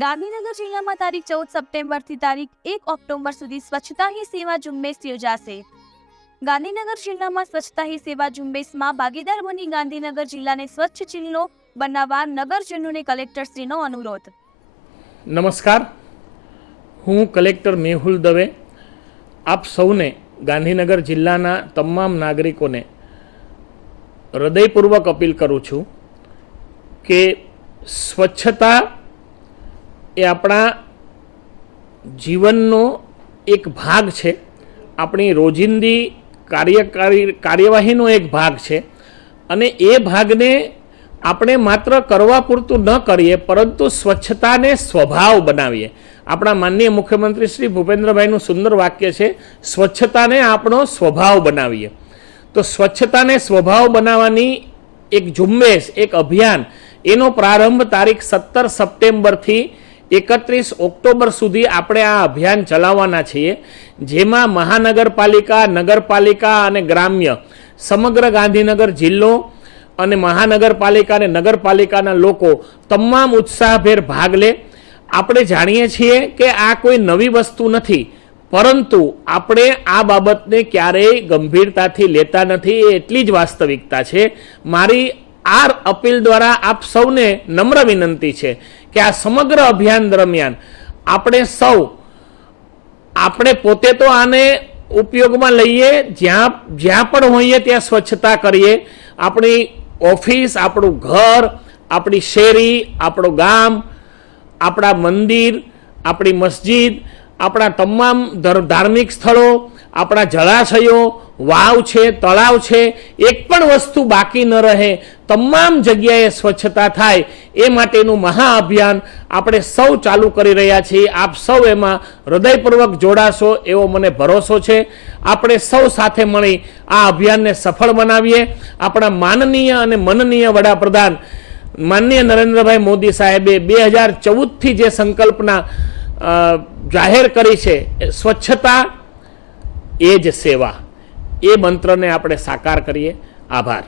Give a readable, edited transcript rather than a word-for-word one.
ગાંધીનગર જિલ્લામાં તારીખ 14 સપ્ટેમ્બરથી તારીખ 1 ઓક્ટોબર સુધી સ્વચ્છતા હી સેવા ઝુંબેશ યોજાશે। ગાંધીનગર જિલ્લામાં સ્વચ્છતા હી સેવા ઝુંબેશમાં ભાગીદાર બની ગાંધીનગર જિલ્લાને સ્વચ્છ જિલ્લો બનાવવા નગરજનોને કલેક્ટરશ્રીનો અનુરોધ। નમસ્કાર, હું કલેક્ટર મેહુલ દવે આપ સૌને ગાંધીનગર જિલ્લાના તમામ નાગરિકોને હૃદયપૂર્વક અપીલ કરું છું કે સ્વચ્છતા એ આપણા જીવનનો એક ભાગ છે, આપણી રોજિંદી કાર્યવાહીનો એક ભાગ છે અને એ ભાગને આપણે માત્ર કરવા પૂરતું ન કરીએ પરંતુ સ્વચ્છતાને સ્વભાવ બનાવીએ। આપણા માનનીય મુખ્યમંત્રી શ્રી ભૂપેન્દ્રભાઈનું સુંદર વાક્ય છે, સ્વચ્છતાને આપણો સ્વભાવ બનાવીએ। તો સ્વચ્છતાને સ્વભાવ બનાવવાની એક ઝુંબેશ, એક અભિયાન, એનો પ્રારંભ તારીખ 17 સપ્ટેમ્બરથી 31 ઓક્ટોબર સુધી આપણે આ અભિયાન ચલાવવાના છીએ, જેમાં મહાનગરપાલિકા, નગરપાલિકા અને ગ્રામ્ય સમગ્ર ગાંધીનગર જિલ્લો અને મહાનગરપાલિકા અને નગરપાલિકાના લોકો તમામ ઉત્સાહભેર ભાગ લે। આપણે જાણીએ છીએ કે આ કોઈ નવી વસ્તુ નથી, પરંતુ આપણે આ બાબતને ક્યારેય ગંભીરતાથી લેતા નથી, એ એટલી જ વાસ્તવિકતા છે। મારી આ અપીલ દ્વારા આપ સૌને નમ્ર વિનંતી છે કે આ સમગ્ર અભિયાન દરમિયાન આપણે પોતે તો આને ઉપયોગમાં લઈએ, જ્યાં પણ હોઈએ ત્યાં સ્વચ્છતા કરીએ। આપણી ઓફિસ, આપણું ઘર, આપણી શેરી, આપણું ગામ, આપણા મંદિર, આપણી મસ્જિદ, આપણા તમામ ધાર્મિક સ્થળો, આપણા જળાશયો, વાવ છે, તળાવ છે, એક પણ વસ્તુ બાકી ન રહે, તમામ જગ્યાએ સ્વચ્છતા થાય એ માટેનું મહાઅભિયાન આપણે સૌ ચાલુ કરી રહ્યા છીએ। આપ સૌ એમાં હૃદયપૂર્વક જોડાશો એવો મને ભરોસો છે। આપણે સૌ સાથે મળી આ અભિયાનને સફળ બનાવીએ। આપણા માનનીય અને મનનીય વડાપ્રધાન માનનીય નરેન્દ્રભાઈ મોદી સાહેબે 2014થી જે સંકલ્પના જાહેર કરી છે, સ્વચ્છતા એ જ સેવા, એ મંત્રને આપણે સાકાર કરીએ। આભાર।